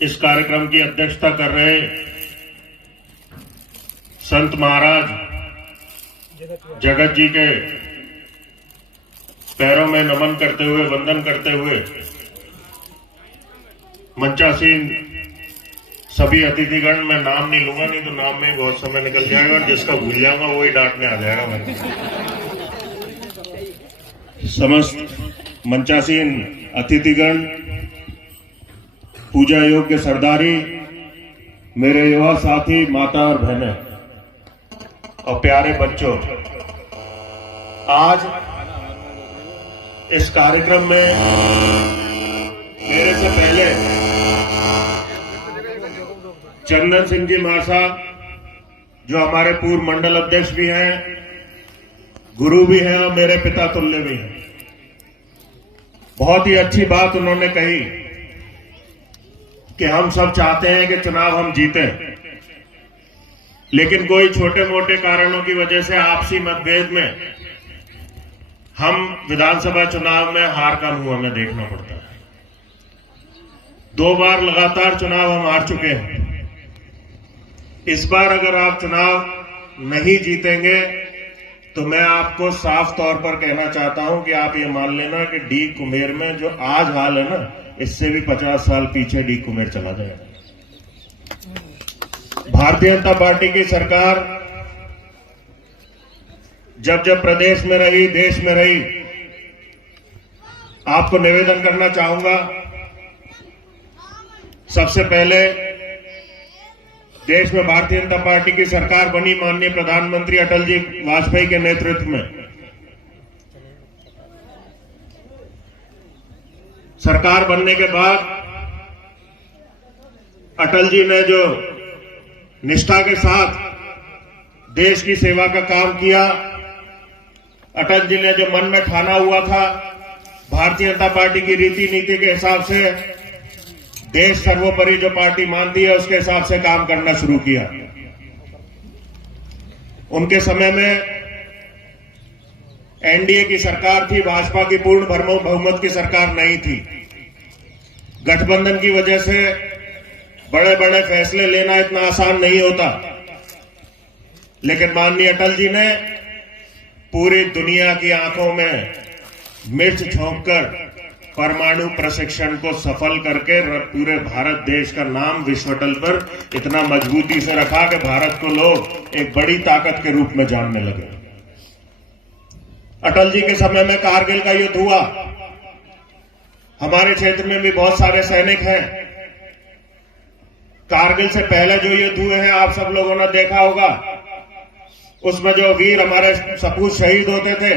इस कार्यक्रम की अध्यक्षता कर रहे संत महाराज जगत जी के पैरों में नमन करते हुए, वंदन करते हुए मंचासीन सभी अतिथिगण, मैं नाम नहीं लूंगा, नहीं तो नाम में बहुत समय निकल जाएगा और जिसका भूल जाऊंगा वही डांटने आ जाएगा मेरे। समस्त मंचासीन अतिथिगण, पूजा योग्य सरदारी, मेरे युवा साथी, माता और बहनें और प्यारे बच्चों, आज इस कार्यक्रम में मेरे से पहले चंदन सिंह जी मासा, जो हमारे पूर्व मंडल अध्यक्ष भी हैं, गुरु भी हैं और मेरे पिता तुल्य भी हैं, बहुत ही अच्छी बात उन्होंने कही कि हम सब चाहते हैं कि चुनाव हम जीतें, लेकिन कोई छोटे मोटे कारणों की वजह से आपसी मतभेद में हम विधानसभा चुनाव में हार का मुंह हमें देखना पड़ता है। 2 बार लगातार चुनाव हम हार चुके हैं। इस बार अगर आप चुनाव नहीं जीतेंगे तो मैं आपको साफ तौर पर कहना चाहता हूं कि आप ये मान लेना कि डी कुमेर में जो आज हाल है ना, इससे भी 50 साल पीछे डी कुमेर चला जाएगा। भारतीय जनता पार्टी की सरकार जब जब प्रदेश में रही, देश में रही, आपको निवेदन करना चाहूंगा, सबसे पहले देश में भारतीय जनता पार्टी की सरकार बनी माननीय प्रधानमंत्री अटल जी वाजपेयी के नेतृत्व में। सरकार बनने के बाद अटल जी ने जो निष्ठा के साथ देश की सेवा का काम किया, अटल जी ने जो मन में ठाना हुआ था, भारतीय जनता पार्टी की रीति नीति के हिसाब से देश सर्वोपरि जो पार्टी मानती है उसके हिसाब से काम करना शुरू किया। उनके समय में एनडीए की सरकार थी, भाजपा की पूर्ण बहुमत की सरकार नहीं थी। गठबंधन की वजह से बड़े बड़े फैसले लेना इतना आसान नहीं होता, लेकिन माननीय अटल जी ने पूरी दुनिया की आंखों में मिर्च झोंककर परमाणु प्रशिक्षण को सफल करके पूरे भारत देश का नाम विश्वटल पर इतना मजबूती से रखा कि भारत को लोग एक बड़ी ताकत के रूप में जानने लगे। अटल जी के समय में कारगिल का युद्ध हुआ। हमारे क्षेत्र में भी बहुत सारे सैनिक हैं। कारगिल से पहले जो युद्ध हुए हैं आप सब लोगों ने देखा होगा, उसमें जो वीर हमारे सपूत शहीद होते थे,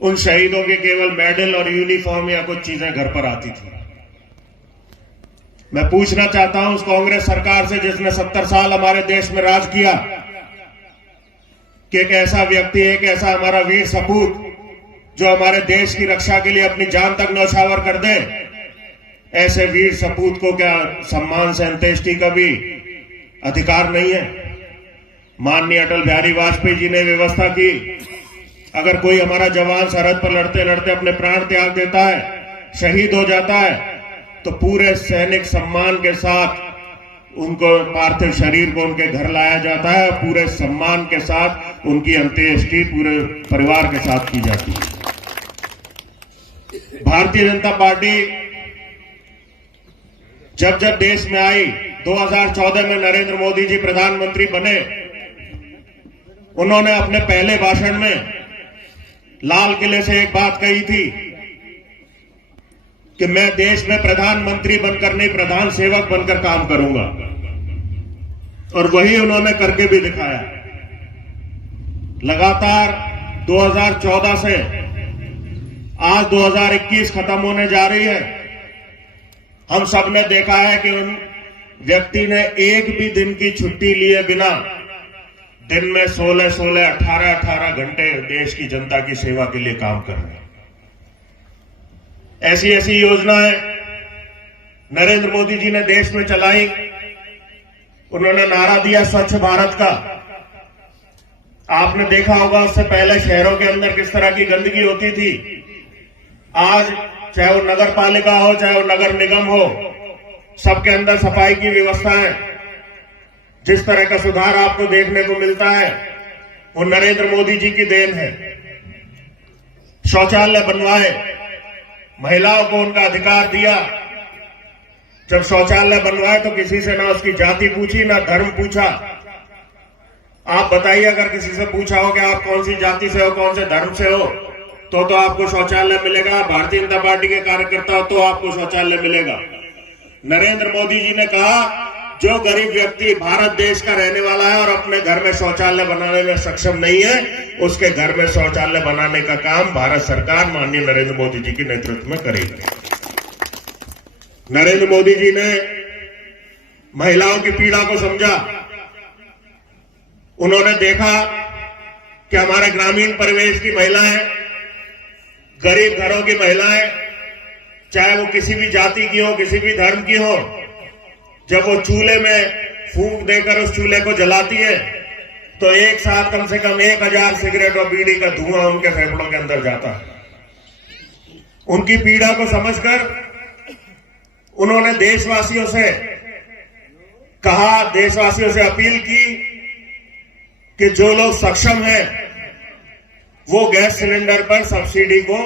उन शहीदों के केवल मेडल और यूनिफॉर्म या कुछ चीजें घर पर आती थी। मैं पूछना चाहता हूं उस कांग्रेस सरकार से जिसने 70 साल हमारे देश में राज किया, कि एक ऐसा व्यक्ति, एक ऐसा हमारा वीर सपूत जो हमारे देश की रक्षा के लिए अपनी जान तक न्यौछावर कर दे, ऐसे वीर सपूत को क्या सम्मान से अंत्येष्टि का भी अधिकार नहीं है? माननीय अटल बिहारी वाजपेयी जी ने व्यवस्था की, अगर कोई हमारा जवान सरहद पर लड़ते लड़ते अपने प्राण त्याग देता है, शहीद हो जाता है, तो पूरे सैनिक सम्मान के साथ उनको पार्थिव शरीर को उनके घर लाया जाता है, पूरे सम्मान के साथ उनकी अंत्येष्टि पूरे परिवार के साथ की जाती है। भारतीय जनता पार्टी जब जब देश में आई, 2014 में नरेंद्र मोदी जी प्रधानमंत्री बने, उन्होंने अपने पहले भाषण में लाल किले से एक बात कही थी कि मैं देश में प्रधानमंत्री बनकर नहीं, प्रधान सेवक बनकर काम करूंगा, और वही उन्होंने करके भी दिखाया। लगातार 2014 से आज 2021 खत्म होने जा रही है, हम सब ने देखा है कि उन व्यक्ति ने एक भी दिन की छुट्टी लिए बिना दिन में 16-16, 18-18 घंटे देश की जनता की सेवा के लिए काम कर रहे हैं। ऐसी ऐसी योजनाएं नरेंद्र मोदी जी ने देश में चलाई। उन्होंने नारा दिया स्वच्छ भारत का। आपने देखा होगा उससे पहले शहरों के अंदर किस तरह की गंदगी होती थी। आज चाहे वो नगर पालिका हो, चाहे वो नगर निगम हो, सबके अंदर सफाई की व्यवस्था है। जिस तरह का सुधार आपको देखने को मिलता है वो नरेंद्र मोदी जी की देन है। शौचालय बनवाए, महिलाओं को उनका अधिकार दिया। जब शौचालय बनवाए तो किसी से ना उसकी जाति पूछी ना धर्म पूछा। आप बताइए, अगर किसी से पूछा हो कि आप कौन सी जाति से हो, कौन से धर्म से हो, तो आपको शौचालय मिलेगा। भारतीय जनता पार्टी के कार्यकर्ता हो तो आपको शौचालय मिलेगा। नरेंद्र मोदी जी ने कहा जो गरीब व्यक्ति भारत देश का रहने वाला है और अपने घर में शौचालय बनाने में सक्षम नहीं है, उसके घर में शौचालय बनाने का काम भारत सरकार माननीय नरेंद्र मोदी जी के नेतृत्व में करेगी। नरेंद्र मोदी जी ने महिलाओं की पीड़ा को समझा। उन्होंने देखा कि हमारे ग्रामीण परिवेश की महिलाएं, गरीब घरों की महिलाएं, चाहे वो किसी भी जाति की हो, किसी भी धर्म की हो, जब वो चूल्हे में फूंक देकर उस चूल्हे को जलाती है तो एक साथ कम से कम 1000 सिगरेट और बीड़ी का धुआं उनके फेफड़ों के अंदर जाता है। उनकी पीड़ा को समझकर उन्होंने देशवासियों से कहा, देशवासियों से अपील की कि जो लोग सक्षम हैं वो गैस सिलेंडर पर सब्सिडी को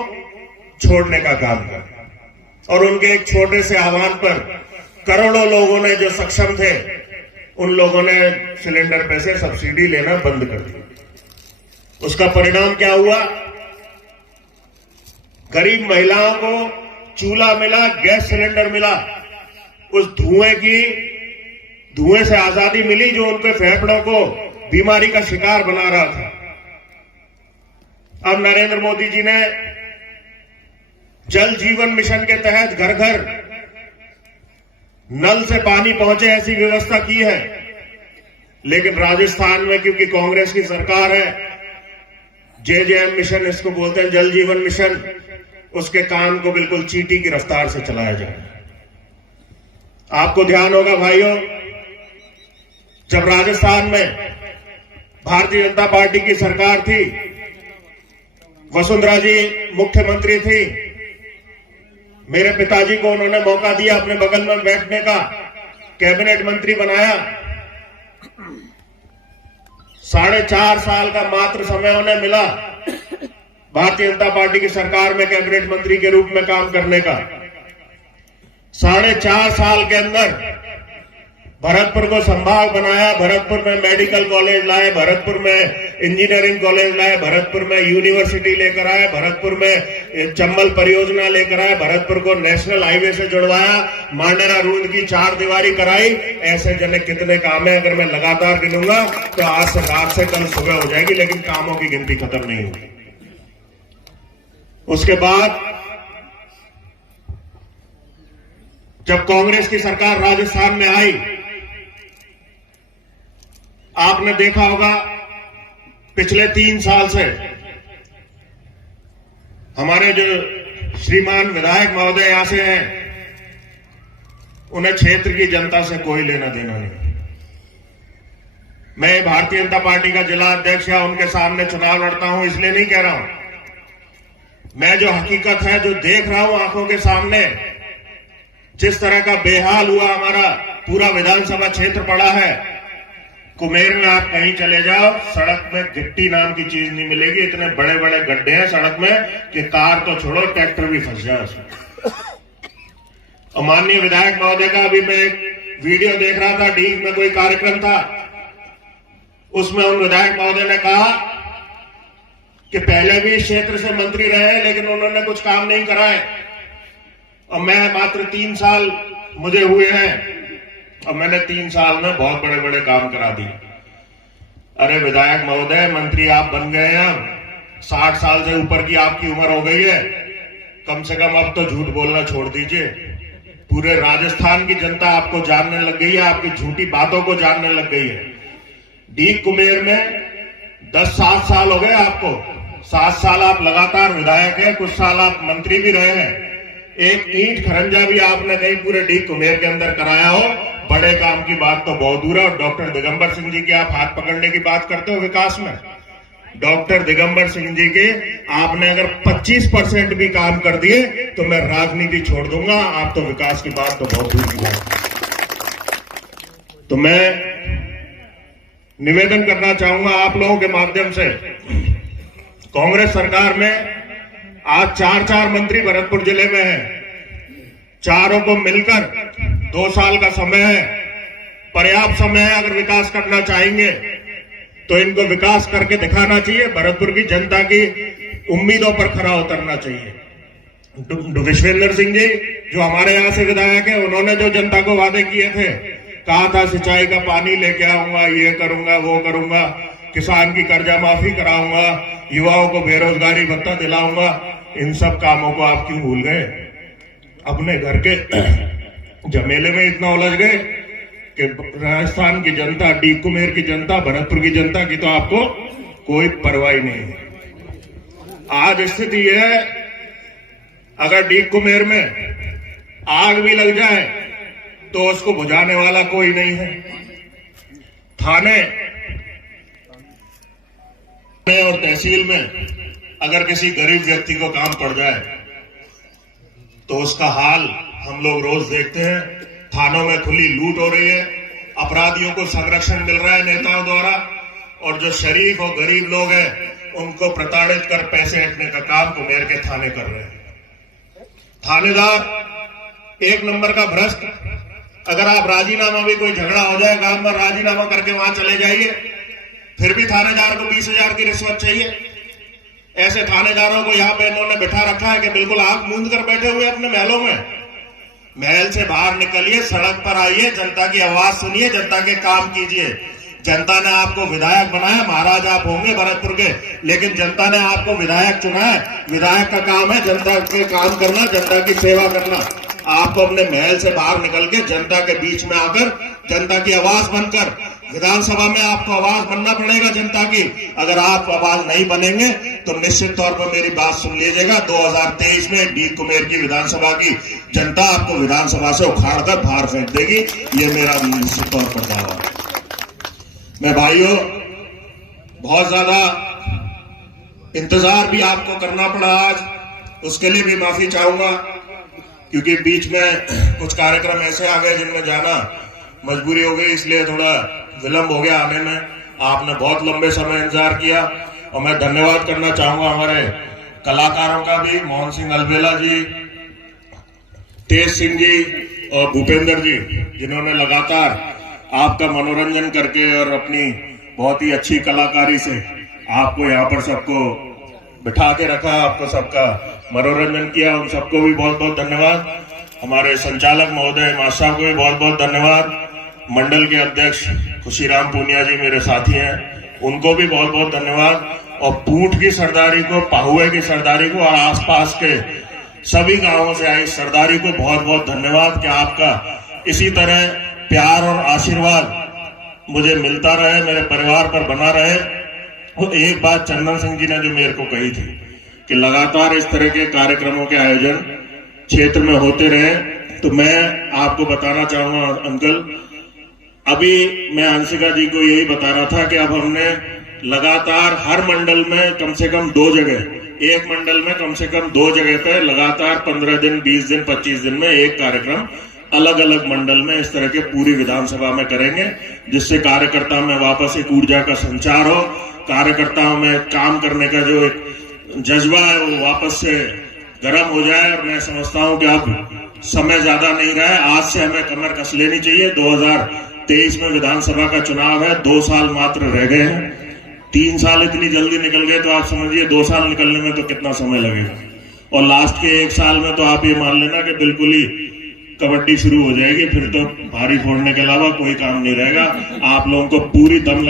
छोड़ने का काम करें। और उनके एक छोटे से आह्वान पर करोड़ों लोगों ने, जो सक्षम थे, उन लोगों ने सिलेंडर पे से सब्सिडी लेना बंद कर दी। उसका परिणाम क्या हुआ? गरीब महिलाओं को चूल्हा मिला, गैस सिलेंडर मिला, उस धुएं से आजादी मिली जो उनके फेफड़ों को बीमारी का शिकार बना रहा था। अब नरेंद्र मोदी जी ने जल जीवन मिशन के तहत घर घर नल से पानी पहुंचे ऐसी व्यवस्था की है। लेकिन राजस्थान में क्योंकि कांग्रेस की सरकार है, जेजेएम मिशन इसको बोलते हैं, जल जीवन मिशन, उसके काम को बिल्कुल चींटी की रफ्तार से चलाया जाए। आपको ध्यान होगा भाइयों, जब राजस्थान में भारतीय जनता पार्टी की सरकार थी, वसुंधरा जी मुख्यमंत्री थी, मेरे पिताजी को उन्होंने मौका दिया अपने बगल में बैठने का, कैबिनेट मंत्री बनाया। 4.5 साल का मात्र समय उन्हें मिला भारतीय जनता पार्टी की सरकार में कैबिनेट मंत्री के रूप में काम करने का। 4.5 साल के अंदर भरतपुर को संभाग बनाया, भरतपुर में मेडिकल कॉलेज लाए, भरतपुर में इंजीनियरिंग कॉलेज लाए, भरतपुर में यूनिवर्सिटी लेकर आए, भरतपुर में चंबल परियोजना लेकर आए, भरतपुर को नेशनल हाईवे से जुड़वाया, मांडरा रूंद की 4 दीवारी कराई। ऐसे जने कितने काम है, अगर मैं लगातार गिनूंगा तो आज से रात से कल सुबह हो जाएगी, लेकिन कामों की गिनती खत्म नहीं होगी। उसके बाद जब कांग्रेस की सरकार राजस्थान में आई, आपने देखा होगा पिछले 3 साल से हमारे जो श्रीमान विधायक महोदय यहां से हैं, उन्हें क्षेत्र की जनता से कोई लेना देना नहीं। मैं भारतीय जनता पार्टी का जिला अध्यक्ष या उनके सामने चुनाव लड़ता हूं इसलिए नहीं कह रहा हूं। मैं जो हकीकत है, जो देख रहा हूं आंखों के सामने, जिस तरह का बेहाल हुआ हमारा पूरा विधानसभा क्षेत्र पड़ा है। कुमेर में आप कहीं चले जाओ, सड़क में गिट्टी नाम की चीज नहीं मिलेगी। इतने बड़े बड़े गड्ढे हैं सड़क में कि कार तो छोड़ो, ट्रैक्टर भी फंस जाए उसमें। और माननीय विधायक महोदय का अभी मैं एक वीडियो देख रहा था, डीग में कोई कार्यक्रम था, उसमें उन विधायक महोदय ने कहा कि पहले भी इस क्षेत्र से मंत्री रहे लेकिन उन्होंने कुछ काम नहीं कराए, और मैं मात्र 3 साल मुझे हुए हैं और मैंने 3 साल में बहुत बड़े बड़े काम करा दिए। अरे विधायक महोदय, मंत्री आप बन गए हैं, 60 साल से ऊपर की आपकी उम्र हो गई है, कम से कम अब तो झूठ बोलना छोड़ दीजिए। पूरे राजस्थान की जनता आपको जानने लग गई है, आपकी झूठी बातों को जानने लग गई है। डीग कुमेर में 10-7 साल हो गए आपको, 7 साल आप लगातार विधायक हैं, कुछ साल आप मंत्री भी रहे हैं। एक ईंट खरंजा भी आपने कहीं पूरे डीग कुमेर के अंदर कराया हो, बड़े काम की बात तो बहुत दूर है। और डॉक्टर दिगंबर सिंह जी के आप हाथ पकड़ने की बात करते हो विकास में, डॉक्टर दिगंबर सिंह जी के आपने अगर 25% भी काम कर दिए तो मैं राजनीति छोड़ दूंगा। आप तो विकास की बात तो बहुत दूर की बात। तो मैं निवेदन करना चाहूंगा आप लोगों के माध्यम से, कांग्रेस सरकार में आज 4 मंत्री भरतपुर जिले में हैं। चारों को मिलकर 2 साल का समय है, पर्याप्त समय है। अगर विकास करना चाहेंगे तो इनको विकास करके दिखाना चाहिए, भरतपुर की जनता की उम्मीदों पर खरा उतरना चाहिए। विश्वेंद्र सिंह जी जो हमारे यहां से विधायक है, उन्होंने जो जनता को वादे किए थे, कहा था सिंचाई का पानी लेके आऊंगा, ये करूंगा, वो करूंगा, किसान की कर्जा माफी कराऊंगा, युवाओं को बेरोजगारी भत्ता दिलाऊंगा, इन सब कामों को आप क्यों भूल गए? अपने घर के झमेले में इतना उलझ गए कि राजस्थान की जनता, डीग कुमेर की जनता, भरतपुर की जनता की तो आपको कोई परवाह नहीं है। आज स्थिति यह है, अगर डीग कुमेर में आग भी लग जाए तो उसको बुझाने वाला कोई नहीं है। थाने और तहसील में अगर किसी गरीब व्यक्ति को काम पड़ जाए तो उसका हाल हम लोग रोज देखते हैं। थानों में खुली लूट हो रही है, अपराधियों को संरक्षण मिल रहा है नेताओं द्वारा, और जो शरीफ और गरीब लोग हैं उनको प्रताड़ित कर पैसे हटने का काम कुमेर के थाने कर रहे हैं। थानेदार एक नंबर का भ्रष्ट। अगर आप राजीनामा भी, कोई झगड़ा हो जाए काम में, राजीनामा करके वहां चले जाइए, फिर भी थानेदार को 20,000 की रिश्वत चाहिए। ऐसे थानेदारों को यहां पे इन्होंने बिठा रखा है कि बिल्कुल आंख मूंद कर बैठे हुए अपने महलों में। महल से बाहर निकलिए, सड़क पर आइए, जनता की आवाज सुनिए, जनता के काम कीजिए। जनता ने आपको विधायक बनाया, महाराज आप होंगे भरतपुर के, लेकिन जनता ने आपको विधायक चुना है। विधायक का काम है जनता के काम करना, जनता की सेवा करना। आपको अपने महल से बाहर निकल के जनता के बीच में आकर, जनता की आवाज बनकर, विधानसभा में आपको आवाज बनना पड़ेगा जनता की। अगर आप आवाज नहीं बनेंगे तो निश्चित तौर पर मेरी बात सुन लीजिएगा, 2023 में डीग कुमेर की विधानसभा की जनता आपको विधानसभा से उखाड़कर बाहर फेंक देगी। ये मेरा निश्चित तौर पर दावा है। मैं भाइयों, बहुत ज्यादा इंतजार भी आपको करना पड़ा आज, उसके लिए भी माफी चाहूंगा, क्योंकि बीच में कुछ कार्यक्रम ऐसे आ गए जिनमें जाना मजबूरी हो गई, इसलिए थोड़ा विलंब हो गया आने में। आपने बहुत लंबे समय इंतजार किया, और मैं धन्यवाद करना चाहूंगा हमारे कलाकारों का भी, मोहन सिंह अलबेला जी, तेज सिंह जी और भूपेंद्र जी, जिन्होंने लगातार आपका मनोरंजन करके और अपनी बहुत ही अच्छी कलाकारी से आपको यहाँ पर सबको बिठा के रखा, आपको सबका मनोरंजन किया। उन सबको भी बहुत बहुत धन्यवाद। हमारे संचालक महोदय मास्टर साहब को भी बहुत बहुत धन्यवाद। मंडल के अध्यक्ष खुशीराम पूनिया जी मेरे साथी हैं, उनको भी बहुत बहुत धन्यवाद। और पूंठ की सरदारी को, पाहुए की सरदारी को और आसपास के सभी गांवों से आई सरदारी को बहुत बहुत धन्यवाद कि आपका इसी तरह प्यार और आशीर्वाद मुझे मिलता रहे, मेरे परिवार पर बना रहे। और एक बात चंदन सिंह जी ने जो मेरे को कही थी कि लगातार इस तरह के कार्यक्रमों के आयोजन क्षेत्र में होते रहे, तो मैं आपको बताना चाहूंगा अंकल, अभी मैं अंशिका जी को यही बता रहा था कि अब हमने लगातार हर मंडल में कम से कम 2 जगह, एक मंडल में कम से कम 2 जगह पे लगातार 15 दिन, 20 दिन, 25 दिन में एक कार्यक्रम अलग अलग मंडल में इस तरह के पूरी विधानसभा में करेंगे, जिससे कार्यकर्ता में वापस एक ऊर्जा का संचार हो, कार्यकर्ताओं में काम करने का जो एक जज्बा है वो वापस से गर्म हो जाए। और मैं समझता हूं कि अब समय ज्यादा नहीं रहा है, आज से हमें कमर कस लेनी चाहिए। 2023 में विधानसभा का चुनाव है, 2 साल मात्र रह गए हैं। 3 साल इतनी जल्दी निकल गए तो आप समझिए 2 साल निकलने में तो कितना समय लगेगा। और लास्ट के 1 साल में तो आप ये मान लेना कि बिल्कुल ही कबड्डी शुरू हो जाएगी, फिर तो भारी फोड़ने के अलावा कोई काम नहीं रहेगा। आप लोगों को पूरी दम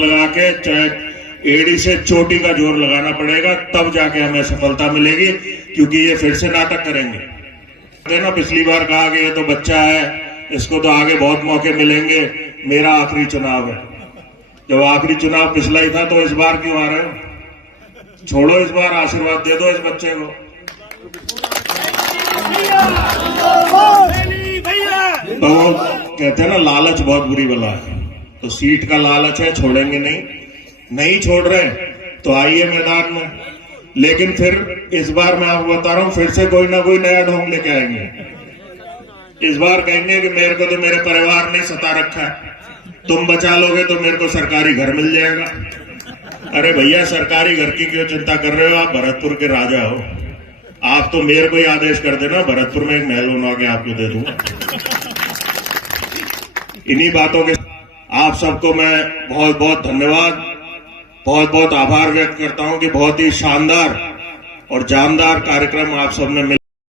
लगा के चाहे एड़ी से चोटी का जोर लगाना पड़ेगा, तब जाके हमें सफलता मिलेगी, क्योंकि ये फिर से नाटक करेंगे ना। पिछली बार कहा कि ये तो बच्चा है, इसको तो आगे बहुत मौके मिलेंगे, मेरा आखिरी चुनाव है। जब आखिरी चुनाव पिछला ही था तो इस बार क्यों आ रहे हो? छोड़ो, इस बार आशीर्वाद दे दो इस बच्चे को। तो कहते हैं ना, लालच बहुत बुरी बला है, तो सीट का लालच है, छोड़ेंगे नहीं। नहीं छोड़ रहे तो आइए मैदान में, लेकिन फिर इस बार मैं आपको बता रहा हूं, फिर से कोई ना कोई नया ढोंग लेके आएंगे। इस बार कहेंगे कि मेरे को तो मेरे परिवार ने सता रखा है, तुम बचा लोगे तो मेरे को सरकारी घर मिल जाएगा। अरे भैया, सरकारी घर की क्यों चिंता कर रहे हो? आप भरतपुर के राजा हो, आप तो मेरे को ही आदेश कर देना, भरतपुर में एक महल बनवा के आपको दे दूंगा। इन्हीं बातों के आप सबको मैं बहुत बहुत धन्यवाद, बहुत बहुत आभार व्यक्त करता हूं कि बहुत ही शानदार और जानदार कार्यक्रम आप सबने मिल